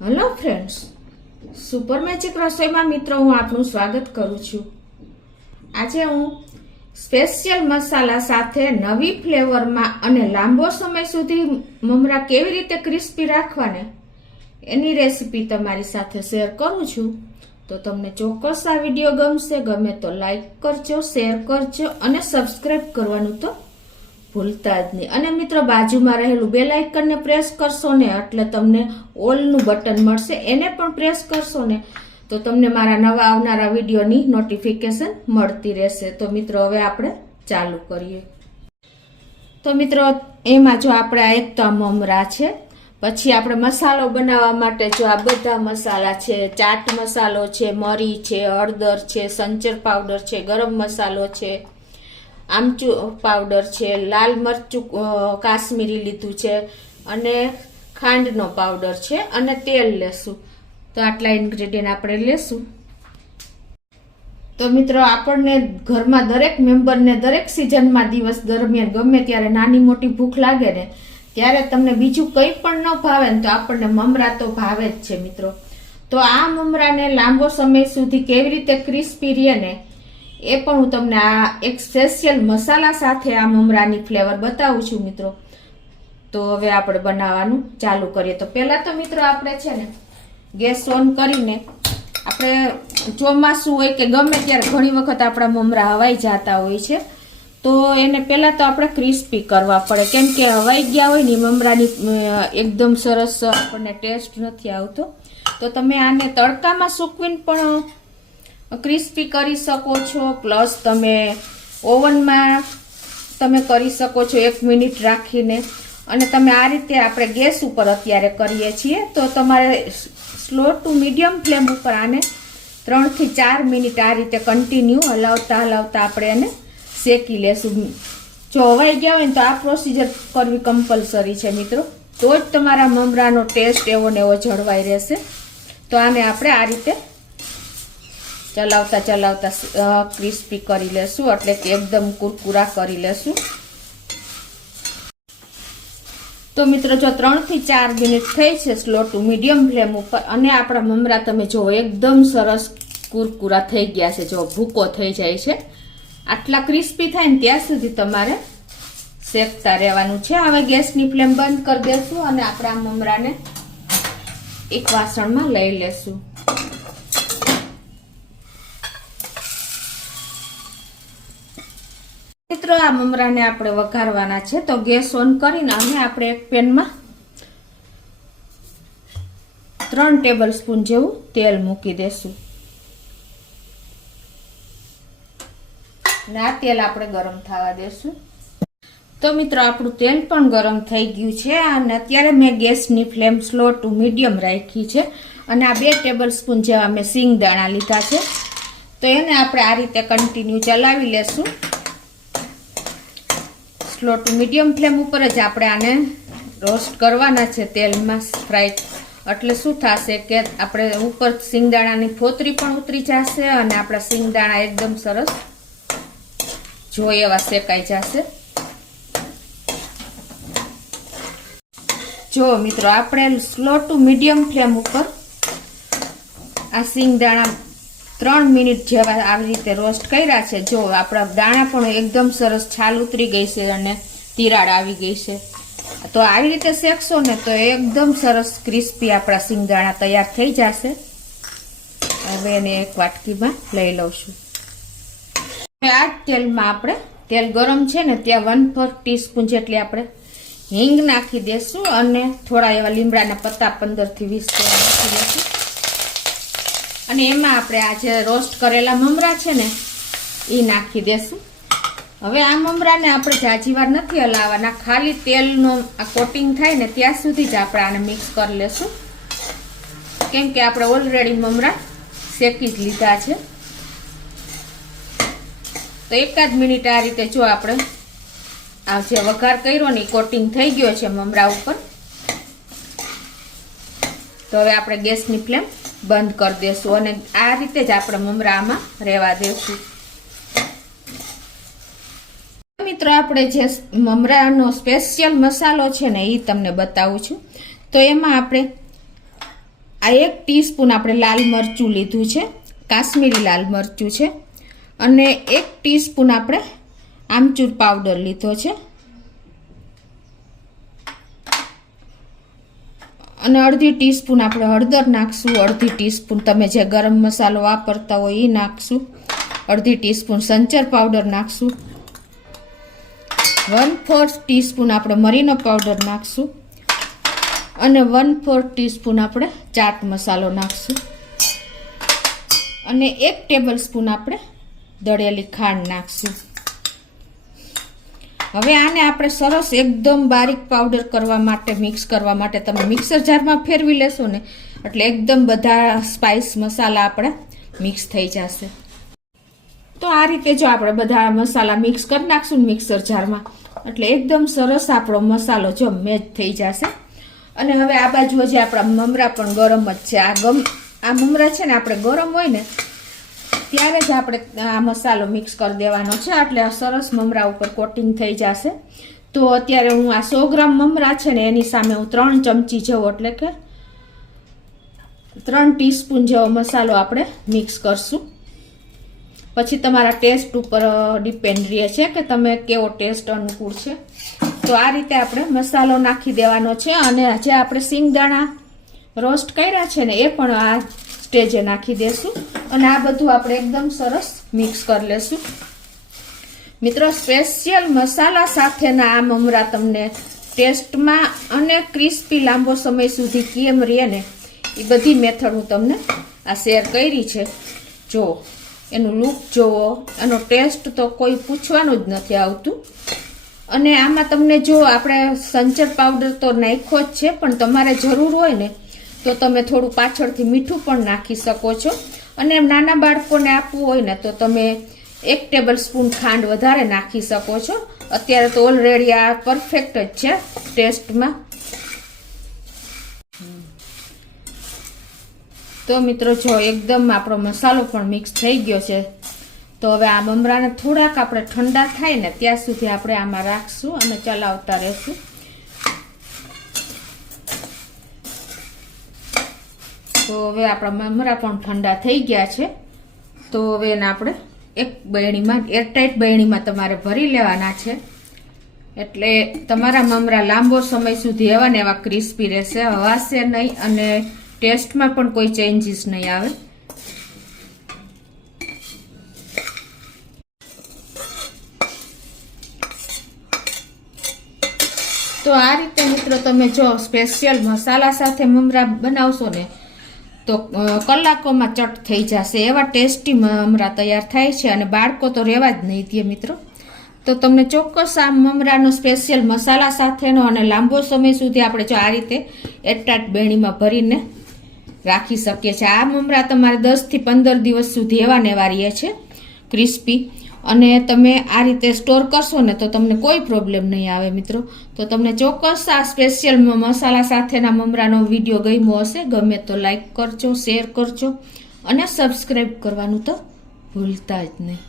Hello friends, super magic રસોઈમાં મિત્રો હું આપનું સ્વાગત કરું છું। આજે હું સ્પેશિયલ મસાલા સાથે નવી ફ્લેવરમાં અને લાંબો સમય સુધી મમરા કેવી રીતે ક્રિસ્પી રાખવાને એની રેસીપી તમારી સાથે શેર કરું છું। તો તમને ચોક્કસ આ વિડીયો ગમશે। ગમે તો લાઈક કરજો, શેર કરજો અને સબસ્ક્રાઇબ કરવાનું તો ભૂલતા જ નહીં। અને મિત્રો બાજુમાં રહેલું બેલ આઇકનને પ્રેસ કરશો ને એટલે તમને ઓલનું બટન મળશે, એને પણ પ્રેસ કરશો ને તો તમને મારા નવા આવનારા વિડીયોની નોટિફિકેશન મળતી રહેશે। તો મિત્રો હવે આપણે ચાલુ કરીએ। તો મિત્રો એમાં જો આપણે આ એક તો મમરા છે, પછી આપણે મસાલો બનાવવા માટે જો આ બધા મસાલા છે, ચાટ મસાલો છે, મરી છે, હળદર છે, સંચર પાવડર છે, ગરમ મસાલો છે, આમચૂર પાવડર છે, લાલ મરચું કાશ્મીરી લીધું છે અને ખાંડનો પાવડર છે અને તેલ લેશું। તો આટલા ઇન્ગ્રેડિયન્ટ આપણે લેશું। તો મિત્રો આપણને ઘરમાં દરેક મેમ્બરને દરેક સિઝનમાં દિવસ દરમિયાન ગમે ત્યારે નાની મોટી ભૂખ લાગે ને ત્યારે તમને બીજું કંઈ પણ ન ભાવે ને તો આપણને મમરા તો ભાવે જ છે મિત્રો। તો આ મમરાને લાંબો સમય સુધી કેવી રીતે ક્રિસ્પી રહે ને એ પણ હું તમને આ એક સ્પેશિયલ મસાલા સાથે આ મમરાની ફ્લેવર બતાવું છું મિત્રો। તો હવે આપણે બનાવવાનું ચાલુ કરીએ। તો પહેલા તો મિત્રો આપણે છે ને ગેસ ઓન કરીને આપણે ચોમાસું હોય કે ગમે ત્યારે ઘણી વખત આપણા મમરા હવાઈ જતા હોય છે, તો એને પહેલા તો આપણે ક્રિસ્પી કરવા પડે, કેમ કે હવાઈ ગયા હોય ને મમરાની એકદમ સરસ આપણને ટેસ્ટ નથી આવતો। તો તમે આને તડકામાં સૂકવીને પણ ક્રિસ્પી કરી શકો છો, પ્લસ તમે ઓવનમાં તમે કરી શકો છો 1 મિનિટ રાખીને। અને તમે આ રીતે આપણે ગેસ ઉપર અત્યારે કરીએ છીએ તો તમારે સ્લો ટુ મીડિયમ ફ્લેમ ઉપર આને 3 થી 4 મિનિટ આ રીતે કન્ટિન્યુ હલાવતા આપણે એને શેકી લેશું। જો હવાઈ ગયા હોય ને તો આ પ્રોસીજર કરવી કમ્પલસરી છે મિત્રો, તો જ તમારા મમરાનો ટેસ્ટ એવો ને એવો જળવાઈ રહેશે। તો આને આપણે આ રીતે ચલાવતા ક્રિસ્પી કરી લેશું, એટલે કે એકદમ કુરકુરા કરી લેશું। તો મિત્રો જો 3 થી 4 મિનિટ થઈ છે સ્લો ટુ મીડિયમ ફ્લેમ ઉપર, અને આપણા મમરા તમે જો એકદમ સરસ કુરકુરા થઈ ગયા છે, જો ભૂકો થઈ જાય છે, આટલા ક્રિસ્પી થાય ને ત્યાં સુધી તમારે શેકતા રહેવાનું છે। હવે ગેસની ફ્લેમ બંધ કરી દેશું અને આપણે આ મમરાને એક વાસણમાં લઈ લેશું। મિત્રો આ મમરાને આપણે વઘારવાના છે, તો ગેસ ઓન કરીને અમે આપણે એક પેનમાં 3 ટેબલ સ્પૂન જેવું તેલ મૂકી દેશું અને આ તેલ આપણે ગરમ થવા દેશું। તો મિત્રો આપણું તેલ પણ ગરમ થઈ ગયું છે અને અત્યારે મેં ગેસની ફ્લેમ સ્લો ટુ મીડિયમ રાખી છે અને આ 2 ટેબલ સ્પૂન જેવા મેં સિંગ દાણા લીધા છે, તો એને આપણે આ રીતે કન્ટિન્યુ ચલાવી લેશું। સ્લો ટુ મીડિયમ ફ્લેમ ઉપર જ આપણે આને રોસ્ટ કરવાના છે તેલમાં ફ્રાય, એટલે શું થશે કે આપણે ઉપર સિંગદાણાની ફોતરી પણ ઉતરી જશે અને આપણા સિંગદાણા એકદમ સરસ જોઈએ એવા શેકાઈ જશે। જો મિત્રો આપણે સ્લો ટુ મીડિયમ ફ્લેમ ઉપર આ સિંગદાણા 3 મિનિટ જેવા આવી રીતે રોસ્ટ કર્યા છે। જો આપણા દાણા પણ એકદમ સરસ છાલ ઉતરી ગઈ છે અને તિરાડ આવી ગઈ છે, તો આવી રીતે શેકશો ને તો એકદમ સરસ ક્રિસ્પી આપણા સિંગદાણા તૈયાર થઈ જશે। હવે એને એક વાટકીમાં લઈ લઉં છું। આ તેલમાં આપણે તેલ ગરમ છે ને ત્યાં 1/4 ટીસ્પૂન જેટલી આપણે હિંગ નાખી દેશું અને થોડા એવા લીમડાના પત્તા 15 થી 20 નાખી દેશું અને એમાં આપણે આ જે રોસ્ટ કરેલા મમરા છે ને એ નાખી દેશું। હવે આ મમરાને આપણે જાજી વાર નથી હલાવવાના, ખાલી તેલનો આ કોટિંગ થાય ને ત્યાં સુધી જ આપણે આને મિક્સ કરી લેશું, કેમ કે આપણે ઓલરેડી મમરા શેકી જ લીધા છે। તો 1 જ મિનિટ આ રીતે જો આપણે આ જે વઘાર કર્યો ને કોટિંગ થઈ ગયો છે મમરા ઉપર, તો હવે આપણે ગેસની ફ્લેમ બંધ કરી દેશું અને આ રીતે જ આપણે મમરામાં રહેવા દેશું। મિત્રો આપણે જે મમરાનો સ્પેશિયલ મસાલો છે ને એ તમને બતાવું છું। તો એમાં આપણે આ 1 ટીસ્પૂન આપણે લાલ મરચું લીધું છે, કાશ્મીરી લાલ મરચું છે, અને 1 ટીસ્પૂન આપણે આમચૂર પાવડર લીધો છે, અને અડધી ટીસ્પૂન આપણે હળદર નાખશું, અડધી ટીસ્પૂન તમે જે ગરમ મસાલો વાપરતા હોય એ નાખશું, અડધી ટીસ્પૂન સંચર પાવડર નાખશું, 1/4 ટીસ્પૂન આપણે મરીનો પાવડર નાખશું, અને 1/4 ટીસ્પૂન આપણે ચાટ મસાલો નાખશું, અને 1 ટેબલ સ્પૂન આપણે દળેલી ખાંડ નાખશું. હવે આને આપણે સરસ એકદમ બારીક પાવડર કરવા માટે, મિક્સ કરવા માટે તમે મિક્સર જારમાં ફેરવી લેશો ને એટલે એકદમ બધા સ્પાઇસ મસાલા આપણે મિક્સ થઈ જશે. તો આ રીતે જો આપણે બધા મસાલા મિક્સ કરી નાખશું મિક્સર જારમાં એટલે એકદમ સરસ આપણો મસાલો જો મેચ થઈ જશે. અને હવે આ બાજુ જે આપણા મમરા પણ ગરમ જ છે. આ મમરા છે ને આપણે ગરમ હોય ને ત્યારે જ આપણે આ મસાલો મિક્સ કરી દેવાનો છે એટલે સરસ મમરા ઉપર કોટિંગ થઈ જશે. તો અત્યારે હું આ 100 ગ્રામ મમરા છે ને એની સામે હું 3 ચમચી જેવો એટલે કે 3 ટીસ્પૂન જેવો મસાલો આપણે મિક્સ કરશું. પછી તમારા ટેસ્ટ ઉપર ડિપેન્ડ રહે છે કે તમે કેવો ટેસ્ટ અનુકૂળ છે. તો આ રીતે આપણે મસાલો નાખી દેવાનો છે, અને જે આપણે સિંગદાણા રોસ્ટ કર્યા છે ને એ પણ આ સ્ટેજે નાખી દેશું, અને આ બધું આપણે એકદમ સરસ મિક્સ કરી લેશું. મિત્રો સ્પેશિયલ મસાલા સાથેના આ મમરા તમને ટેસ્ટમાં અને ક્રિસ્પી લાંબો સમય સુધી કેમ રહે ને એ બધી મેથડ હું તમને આ શેર કરી છે. જો એનું લુક જોવો, એનો ટેસ્ટ તો કોઈ પૂછવાનું જ નથી આવતું. અને આમાં તમને જો આપણે સંચર પાવડર તો નાખ્યો જ છે, પણ તમારે જરૂર હોય ને તો તમે થોડું પાછળથી મીઠું પણ નાખી શકો છો. અને નાના બાળકોને આપવું હોય ને તો તમે 1 ટેબલ સ્પૂન ખાંડ વધારે નાખી શકો છો. અત્યારે તો ઓલરેડી આ પરફેક્ટ જ છે ટેસ્ટમાં. તો મિત્રો જો એકદમ આપણો મસાલો પણ મિક્સ થઈ ગયો છે. તો હવે આ મમરાને થોડાક આપણે ઠંડા થાય ને ત્યાં સુધી આપણે આમાં રાખશું અને ચલાવતા રહેશું. તો હવે આપણા મમરા પણ ઠંડા થઈ ગયા છે. તો હવે એને આપણે એક બરણીમાં, એરટાઈટ બરણીમાં તમારે ભરી લેવાના છે એટલે તમારા મમરા લાંબો સમય સુધી એવા ને એવા ક્રિસ્પી રહેશે, હવાશે નહીં અને ટેસ્ટમાં પણ કોઈ ચેન્જીસ નહીં આવે. તો આ રીતે મિત્રો તમે જો સ્પેશિયલ મસાલા સાથે મમરા બનાવશો ને તો કલાકોમાં ચટ થઈ જશે, એવા ટેસ્ટી મમરા તૈયાર થાય છે, અને બાળકો તો રહેવા જ નહીં દે મિત્રો. તો તમને ચોક્કસ આ મમરાનો સ્પેશિયલ મસાલા સાથેનો અને લાંબો સમય સુધી આપણે જો આ રીતે એરટાઈટ બેણીમાં ભરીને રાખી શકીએ છીએ. આ મમરા તમારે 10 થી 15 દિવસ સુધી એવા ને એવા રહે છે ક્રિસ્પી, અને તમે આ રીતે સ્ટોર કરશો ને તો તમને કોઈ પ્રોબ્લેમ નહીં આવે મિત્રો. તો તમને ચોક્કસ આ સ્પેશિયલ મસાલા સાથેના મમરાનો વિડીયો ગમ્યો હશે. ગમે તો લાઈક કરજો, શેર કરજો અને સબસ્ક્રાઈબ કરવાનું તો ભૂલતા જ નહીં.